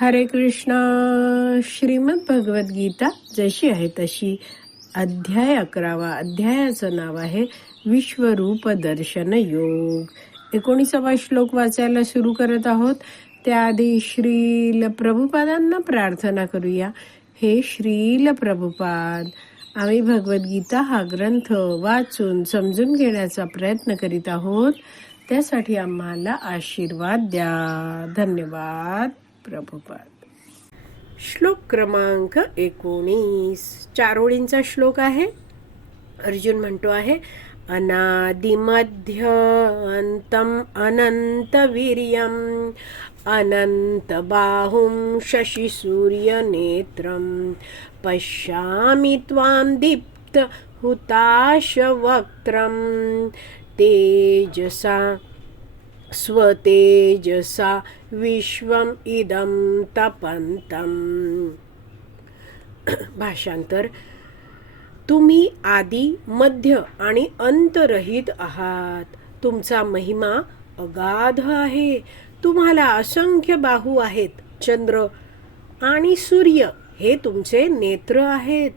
हरे कृष्णा। श्रीमद भगवत गीता जशी आहे तशी अध्याय अकरावा अध्यायाचं नाव आहे विश्वरूप दर्शन योग. एकोणीसावा श्लोक वाचायला सुरू करत आहोत. त्याआधी श्रील प्रभुपादांना प्रार्थना करूया. हे श्रील प्रभुपाद आम्ही भगवद्गीता हा ग्रंथ वाचून समजून घेण्याचा प्रयत्न करीत आहोत. त्यासाठी आम्हाला आशीर्वाद द्या. धन्यवाद. प्रभुपाद. श्लोक क्रमांक एकोणीस. चार ओळींचा श्लोक आहे. अर्जुन म्हणतो आहे अनादिमध्य अंतम अनंत वीर्यम अनंत बाहुं सूर्य नेत्रम पश्यामि त्वां दीप्त हुताशवक्त्रं तेजसा स्वतेजसा विश्वम इदं तपंतम भाषांतर तुम्ही आदी मध्य आणि अंतरहित आहात. तुमचा महिमा अगाध आहे. तुम्हाला असंख्य बाहू आहेत चंद्र आणि सूर्य हे तुमचे नेत्र आहेत.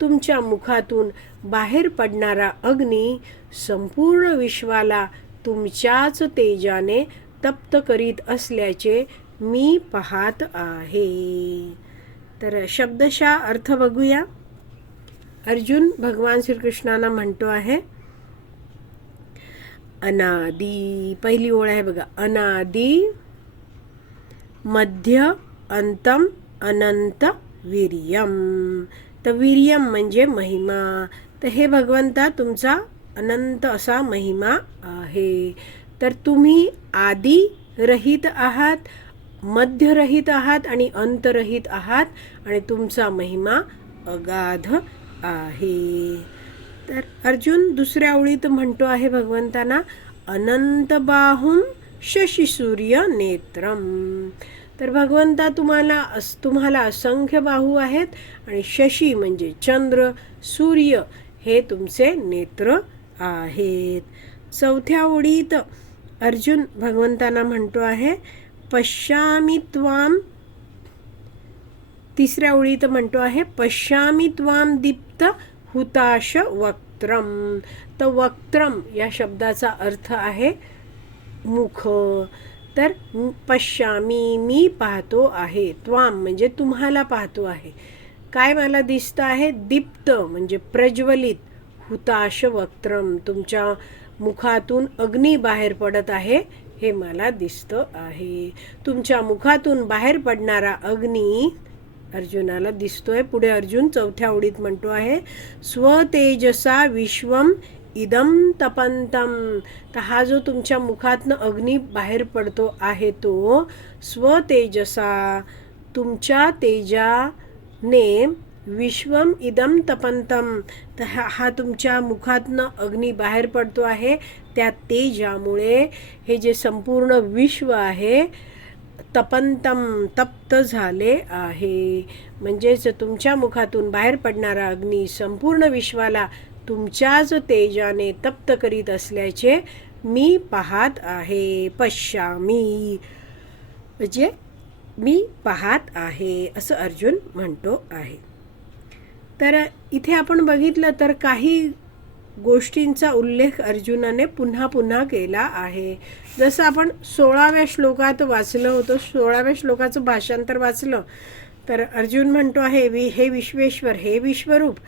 तुमच्या मुखातून बाहेर पडणारा अग्नी संपूर्ण विश्वाला तुमच्याच तेजाने तप्त करीत असल्याचे मी पाहत आहे. तर शब्दशा अर्थ बघूया. अर्जुन भगवान श्रीकृष्णांना म्हणतो आहे अनादी पहिली ओळ आहे बघा अनादी मध्य अंतम अनंत वीर्यम. तर वीर्यम म्हणजे महिमा. तर हे भगवंता तुमचा अनंत असा महिमा आहे. तर तुम्ही आदी रहित आहात मध्यरहित आहात आणि अंतरहित आहात आणि तुमचा महिमा अगाध आहे. तर अर्जुन दुसऱ्या ओळीत म्हणतो आहे भगवंतांना अनंत बाहुम शशी सूर्य नेत्रम. तर भगवंता तुम्हाला अस तुम्हाला असंख्य बाहू आहेत आणि शशी म्हणजे चंद्र सूर्य हे तुमचे नेत्र आहेत. चौथ्या ओळीत अर्जुन भगवंतांना म्हणतो आहे पश्यामी त्वाम तिसऱ्या ओळीत म्हणतो आहे पश्यामी त्वाम दीप्त हुताश वक्त्रम. तर वक्त्रम या शब्दाचा अर्थ आहे मुख. तर पश्यामी मी पाहतो आहे त्वाम म्हणजे तुम्हाला पाहतो आहे. काय मला दिसतं आहे? दीप्त म्हणजे प्रज्वलित हुताश वक्त्रम. तुमच्या मुखातून अग्नी बाहेर पडत आहे हे मला दिसतं आहे. तुमच्या मुखातून बाहेर पडणारा अग्नी अर्जुनाला दिसतोय. पुढे अर्जुन चौथ्या ओळीत म्हणतो आहे स्वतेजसा विश्वम इदम तपंतम तर हा जो तुमच्या मुखातनं अग्नी बाहेर पडतो आहे तो स्वतेजसा. तुमच्या तेजाने विश्वम इदम तपंतम तर हा हा तुमच्या मुखातनं अग्नी बाहेर पडतो आहे. त्या तेजामुळे हे जे संपूर्ण विश्व आहे तपंतम तप्त झाले आहे. म्हणजेच तुमच्या मुखातून बाहेर पडणारा अग्नी संपूर्ण विश्वाला तुमच्याच तेजाने तप्त करीत असल्याचे मी पाहत आहे. पश्यामी. म्हणजे मी पाहत आहे असं अर्जुन म्हणतो आहे. तर इथे आपण बघितलं तर काही गोष्टींचा उल्लेख अर्जुनाने पुन्हा पुन्हा केला आहे. जसं आपण सोळाव्या श्लोकात वाचलं होतं सोळाव्या श्लोकाचं भाषांतर वाचलं तर अर्जुन म्हणतो आहे वि हे विश्वेश्वर हे विश्वरूप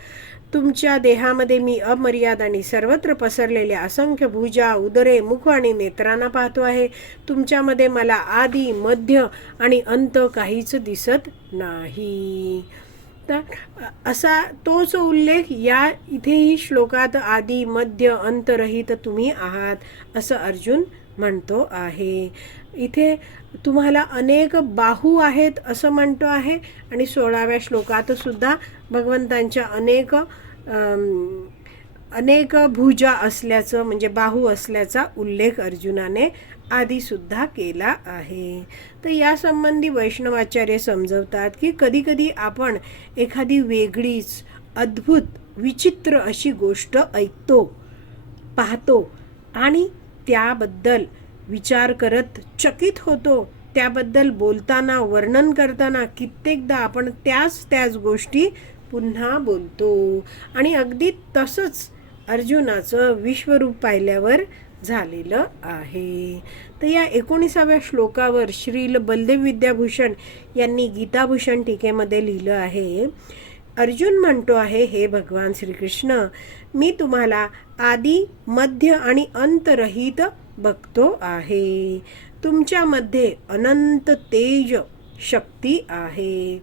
तुमच्या देहामध्ये मी अमर्याद आणि सर्वत्र पसरलेल्या असंख्य भुजा उदरे मुख आणि नेत्रांना पाहतो आहे. तुमच्यामध्ये मला आदी मध्य आणि अंत काहीच दिसत नाही. तर असा तोच उल्लेख या इथेही श्लोकात आदी मध्य अंतरहित तुम्ही आहात असं अर्जुन म्हणतो आहे. इथे तुम्हाला अनेक बाहू आहेत असं म्हणतो आहे आणि सोळाव्या श्लोकात सुद्धा भगवंतांच्या अनेक अनेक भुजा असल्याचं म्हणजे बाहू असल्याचा उल्लेख अर्जुनाने आधीसुद्धा केला आहे. तर यासंबंधी वैष्णवाचार्य समजवतात की कधीकधी आपण एखादी वेगळीच अद्भुत विचित्र अशी गोष्ट ऐकतो पाहतो आणि त्याबद्दल विचार करत चकित होतो त्याबद्दल बोलताना वर्णन करताना कित्येकदा आपण त्याच त्याच गोष्टी पुन्हा बोलतो. आणि अगदी तसंच अर्जुनाचं विश्वरूप पाहिल्यावर झालेलं आहे. तर या एकोणीसाव्या श्लोकावर श्रील बलदेव विद्याभूषण यांनी गीताभूषण टीकेमध्ये लिहिलं आहे. अर्जुन म्हणतो आहे हे भगवान श्रीकृष्ण मी तुम्हाला आदी मध्य आणि अंतरहित बघतो आहे. तुमच्यामध्ये अनंत तेज शक्ती आहे.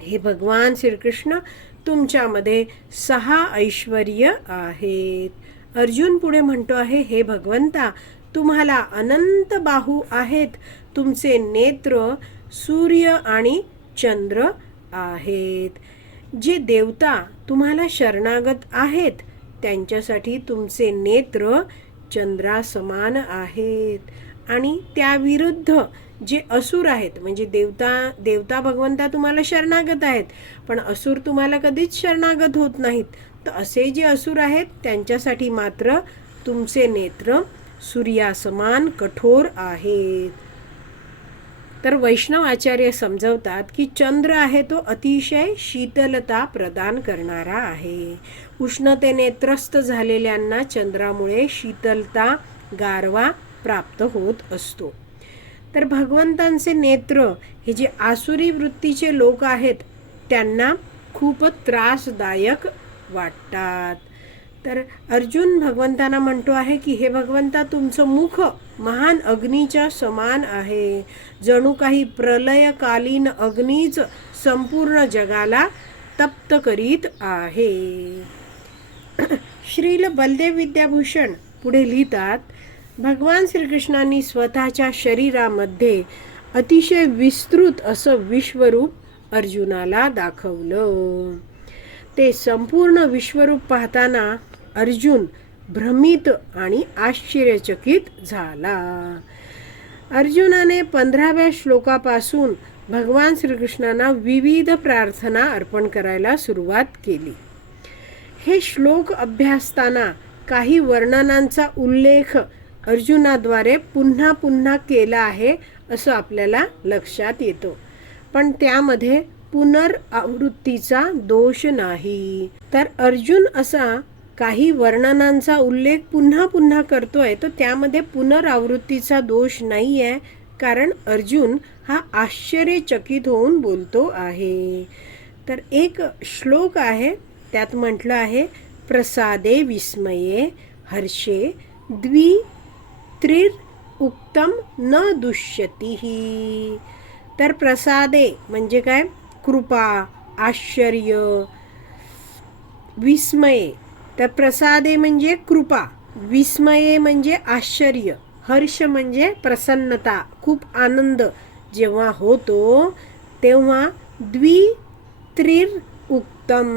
हे भगवान श्रीकृष्ण तुमच्यामध्ये सहा ऐश्वर आहेत. अर्जुन पुढे म्हणतो आहे हे भगवंता तुम्हाला अनंत बाहू आहेत. तुमचे नेत्र सूर्य आणि चंद्र आहेत. जे देवता तुम्हाला शरणागत आहेत त्यांच्यासाठी तुमचे नेत्र चंद्रासमान आहेत. आणि त्याविरुद्ध जे असुर आहेत म्हणजे देवता देवता भगवंता तुम्हाला शरणागत आहेत पण असुर तुम्हाला कधीच शरणागत होत नाहीत. तर असे जे असुर आहेत त्यांच्यासाठी मात्र तुमचे नेत्र सूर्यासमान कठोर आहेत. तर वैष्णव आचार्य समजवतात की चंद्र आहे तो अतिशय शीतलता प्रदान करणारा आहे. उष्णतेने त्रस्त झालेल्यांना चंद्रामुळे शीतलता गारवा प्राप्त होत असतो. तर भगवंतांचे नेत्र हे जे आसुरी वृत्तीचे लोक आहेत त्यांना खूप त्रासदायक वाटतात. तर अर्जुन भगवंतांना म्हणतो आहे की हे भगवंता तुमचं मुख महान अग्नीच्या समान आहे. जणू काही प्रलयकालीन अग्नीच संपूर्ण जगाला तप्त करीत आहे. श्रील बलदेव विद्याभूषण पुढे लिहितात भगवान श्रीकृष्णांनी स्वतःच्या शरीरामध्ये अतिशय विस्तृत असं विश्वरूप अर्जुनाला दाखवलं. ते संपूर्ण विश्वरूप पाहताना अर्जुन भ्रमित आणि आश्चर्यचकित झाला. अर्जुनाने पंधराव्या श्लोकापासून भगवान श्रीकृष्णांना विविध प्रार्थना अर्पण करायला सुरुवात केली. हे श्लोक अभ्यासताना काही वर्णनांचा उल्लेख अर्जुनाद्वारे पुन्हा पुन्हा केला आहे असं आपल्याला लक्षात येतो. पण त्यामध्ये पुनरावृत्तीचा दोष नाही. तर अर्जुन असा काही वर्णनांचा उल्लेख पुन्हा पुन्हा करतोय तर त्यामध्ये पुनरावृत्तीचा दोष नाही आहे कारण अर्जुन हा आश्चर्यचकित होऊन बोलतो आहे. तर एक श्लोक आहे त्यात म्हटलं आहे प्रसादे विस्मये हर्षे द्वि त्रिर उक्तम न दुष्यतीही तर प्रसादे म्हणजे काय? कृपा आश्चर्य विस्मये. तर प्रसादे म्हणजे कृपा विस्मये म्हणजे आश्चर्य हर्ष म्हणजे प्रसन्नता खूप आनंद. जेव्हा होतो तेव्हा द्वि त्रिर उक्तम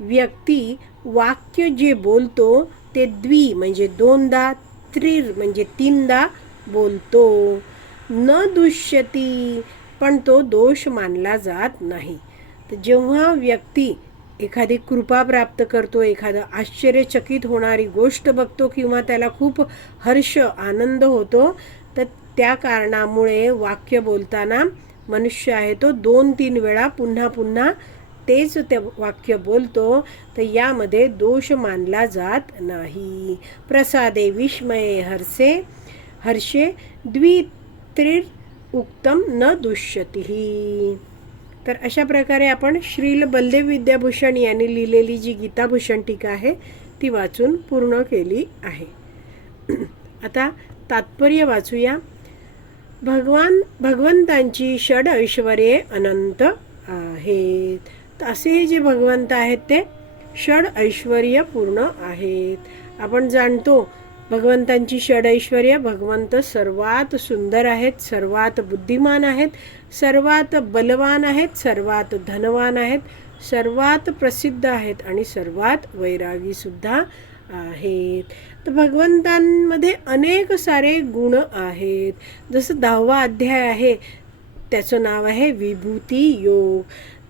व्यक्ती वाक्य जे बोलतो ते द्वि म्हणजे दोनदा त्रिर म्हणजे तीनदा बोलतो. न दुष्यती पण तो दोष मानला जात नाही. तर जेव्हा व्यक्ती एखादी कृपा प्राप्त करतो एखादं आश्चर्यचकित होणारी गोष्ट बघतो किंवा त्याला खूप हर्ष आनंद होतो तर त्या कारणामुळे वाक्य बोलताना मनुष्य आहे तो दोन तीन वेळा पुन्हा पुन्हा तेच ते वाक्य बोलतो तर यामध्ये दोष मानला जात नाही. प्रसादे विस्मये हर्षे हर्षे द्वित्रिर उक्तम न दुष्यतीही तर अशा प्रकारे आपण श्रील बलदेव विद्याभूषण यांनी लिहिलेली जी गीताभूषण टीका आहे ती वाचून पूर्ण केली आहे. आता तात्पर्य वाचूया. भगवान भगवंतांची षड ऐश्वर्ये अनंत आहेत. तर जे भगवंत आहेत ते षड ऐश्वर्य पूर्ण आहेत. आपण जाणतो भगवंतांची षड ऐश्वर्य भगवंत सर्वात सुंदर आहेत सर्वात बुद्धिमान आहेत सर्वात बलवान आहेत सर्वात धनवान आहेत सर्वात प्रसिद्ध आहेत आणि सर्वात वैरागीसुद्धा आहेत. तर भगवंतांमध्ये अनेक सारे गुण आहेत. जसं दहावा अध्याय आहे त्याचं नाव आहे विभूती योग.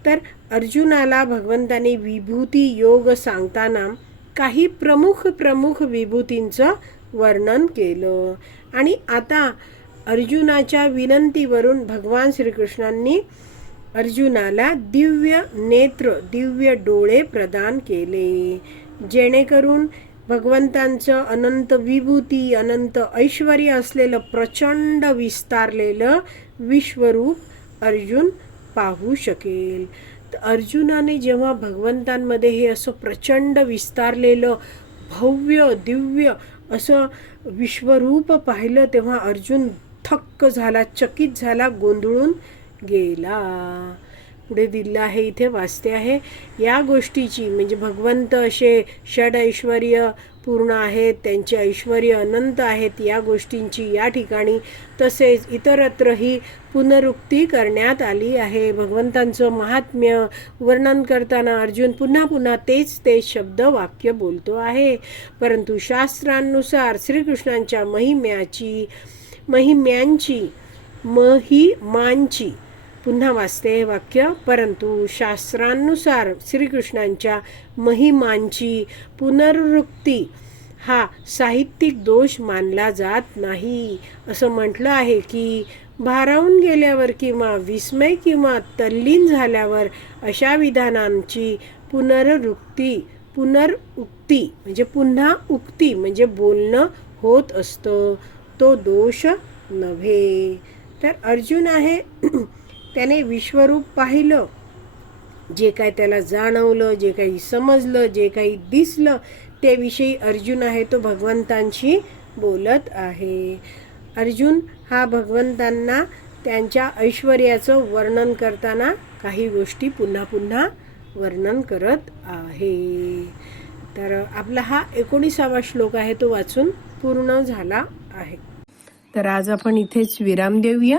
तर अर्जुनाला भगवंताने विभूती योग सांगताना काही प्रमुख प्रमुख विभूतींचं वर्णन केलं. आणि आता अर्जुनाच्या विनंतीवरून भगवान श्रीकृष्णांनी अर्जुनाला दिव्य नेत्र दिव्य डोळे प्रदान केले. जेणेकरून भगवंतांचं अनंत विभूती अनंत ऐश्वर असलेलं प्रचंड विस्तारलेलं विश्वरूप अर्जुन पाहू शकेल. तर अर्जुनाने जेव्हा भगवंतांमध्ये हे असं प्रचंड विस्तारलेलं भव्य दिव्य असं विश्वरूप पाहिलं तेव्हा अर्जुन थक्क झाला चकित झाला गोंधळून गेला. पुढे दिलं आहे इथे वाचते आहे. या गोष्टीची म्हणजे भगवंत असे षड ऐश्वर पूर्ण आहेत त्यांचे ऐश्वर अनंत आहेत या गोष्टींची या ठिकाणी तसेच इतरत्रही पुनरुक्ती करण्यात आली आहे. भगवंतांचं महात्म्य वर्णन करताना अर्जुन पुन्हा पुन्हा तेच तेच शब्द वाक्य बोलतो आहे. परंतु शास्त्रांनुसार श्रीकृष्णांच्या महिम्याची महिम्यांची महिमांची पुन्हा वाचते हे वाक्य. परंतु शास्त्रानुसार श्रीकृष्णांच्या महिमांची पुनरुक्ती हा साहित्यिक दोष मानला जात नाही. असं म्हटलं आहे की भारावून गेल्यावर किंवा विस्मय किंवा तल्लीन झाल्यावर अशा विधानांची पुनरवृत्ती पुनरुक्ती म्हणजे पुन्हा उक्ती म्हणजे बोलणं होत असतं. तो दोष नव्हे. तर अर्जुन आहे त्याने विश्वरूप पाहिलं. जे काय त्याला जाणवलं जे काही समजलं जे काही दिसलं त्याविषयी अर्जुन आहे तो भगवंतांशी बोलत आहे. अर्जुन हा भगवंतांना त्यांच्या ऐश्वर्याचं वर्णन करताना काही गोष्टी पुन्हा पुन्हा वर्णन करत आहे. तर आपला हा एकोणीसावा श्लोक आहे तो वाचून पूर्ण झाला आहे. तर आज आपण इथेच विराम देऊया.